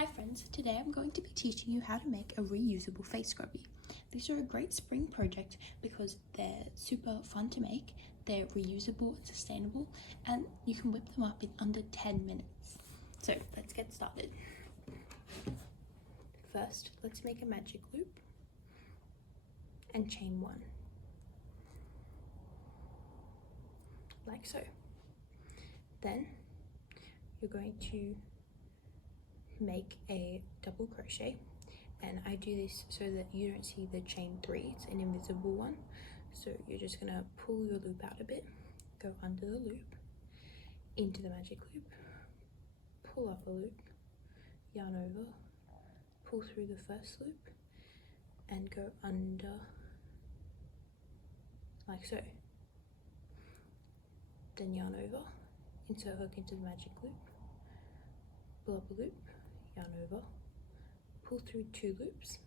Hi friends, today I'm going to be teaching you how to make a reusable face scrubby. These are a great spring project because they're super fun to make, they're reusable and sustainable, and you can whip them up in under 10 minutes. So let's get started. First, let's make a magic loop and chain one, like so. Then you're going to make a double crochet, and I do this so that you don't see the chain 3, it's an invisible one. So you're just gonna pull your loop out a bit, go under the loop, into the magic loop, pull up a loop, yarn over, pull through the first loop and go under like so. Then yarn over, insert hook into the magic loop, pull up a loop, yarn over, pull through 2 loops,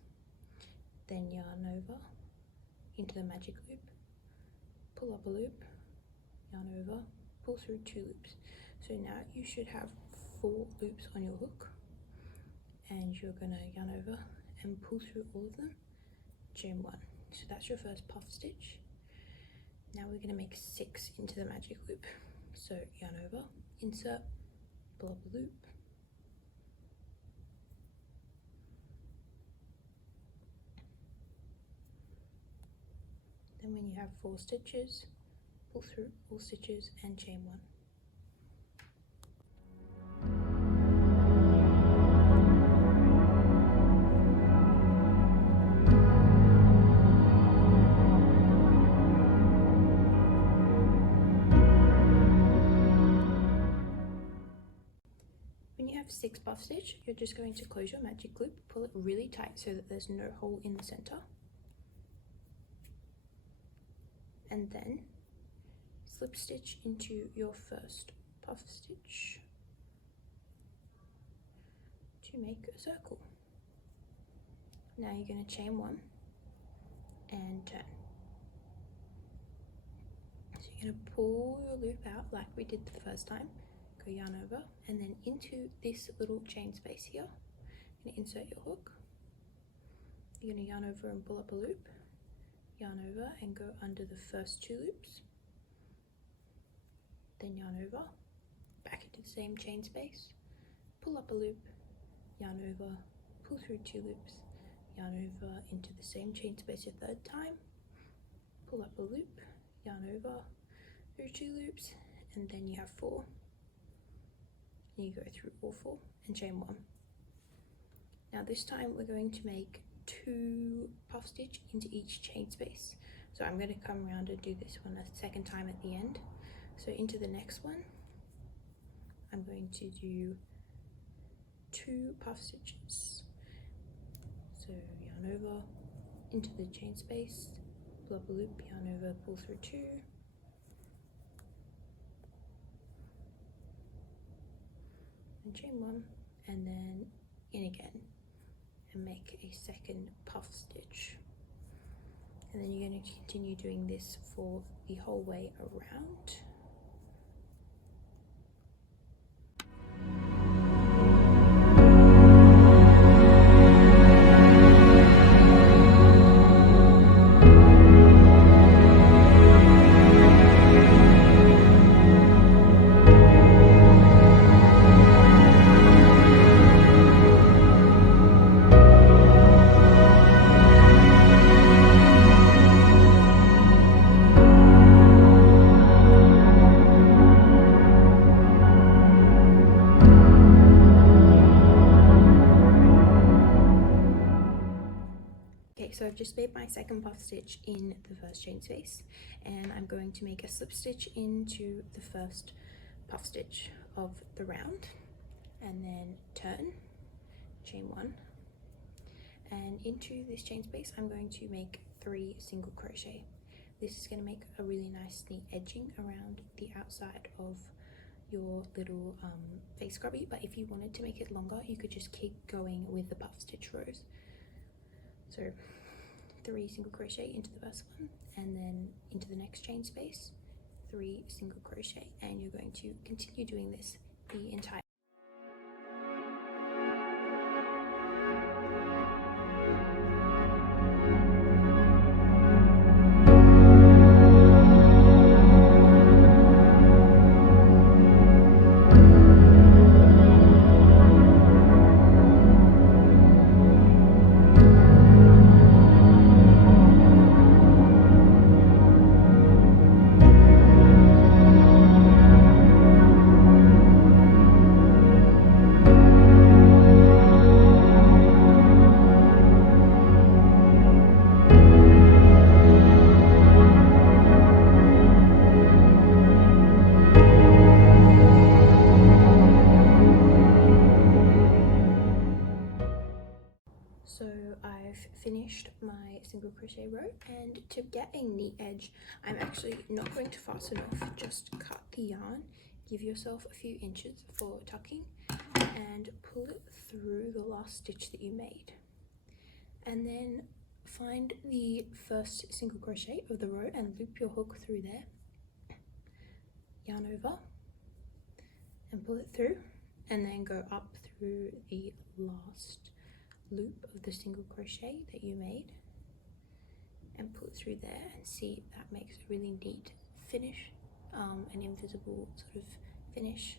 then yarn over into the magic loop, pull up a loop, yarn over, pull through 2 loops. So now you should have 4 loops on your hook, and you're gonna yarn over and pull through all of them, chain 1. So that's your first puff stitch. Now we're gonna make 6 into the magic loop. So yarn over, insert, pull up a loop, then when you have 4 stitches, pull through all stitches and chain 1. When you have 6 puff stitch, you're just going to close your magic loop, pull it really tight so that there's no hole in the center, and then slip stitch into your first puff stitch to make a circle. Now you're going to chain 1 and turn. So you're going to pull your loop out like we did the first time, go yarn over, and then into this little chain space here, you're going to insert your hook, you're going to yarn over and pull up a loop, yarn over and go under the first 2 loops, then yarn over, back into the same chain space, pull up a loop, yarn over, pull through 2 loops, yarn over into the same chain space a 3rd time, pull up a loop, yarn over, through 2 loops, and then you have 4. And you go through all 4 and chain 1. Now this time we're going to make 2 puff stitch into each chain space. So I'm going to come around and do this one a 2nd time at the end. So into the next one, I'm going to do 2 puff stitches. So yarn over, into the chain space, pull up a loop, yarn over, pull through 2, and chain 1, and then in again and make a 2nd puff stitch. And then you're going to continue doing this for the whole way around. So I've just made my 2nd puff stitch in the first chain space, and I'm going to make a slip stitch into the first puff stitch of the round, and then turn, chain 1, and into this chain space I'm going to make 3 single crochet. This is going to make a really nice neat edging around the outside of your little face scrubby, but if you wanted to make it longer you could just keep going with the puff stitch rows. So 3 single crochet into the first one, and then into the next chain space 3 single crochet, and you're going to continue doing this the entire finished my single crochet row, and to get a neat edge I'm actually not going to fasten off, just cut the yarn, give yourself a few inches for tucking and pull it through the last stitch that you made, and then find the first single crochet of the row and loop your hook through there, yarn over and pull it through, and then go up through the last loop of the single crochet that you made and pull it through there, and see that makes a really neat finish, an invisible sort of finish.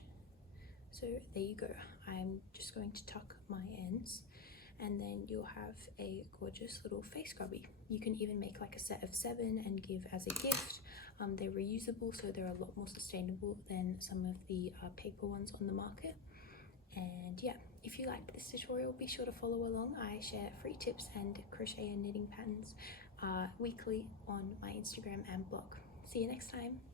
So there you go. I'm just going to tuck my ends, and then you'll have a gorgeous little face scrubby. You can even make like a set of 7 and give as a gift. They're reusable, so they're a lot more sustainable than some of the paper ones on the market. And yeah, if you liked this tutorial, be sure to follow along. I share free tips and crochet and knitting patterns weekly on my Instagram and blog. See you next time.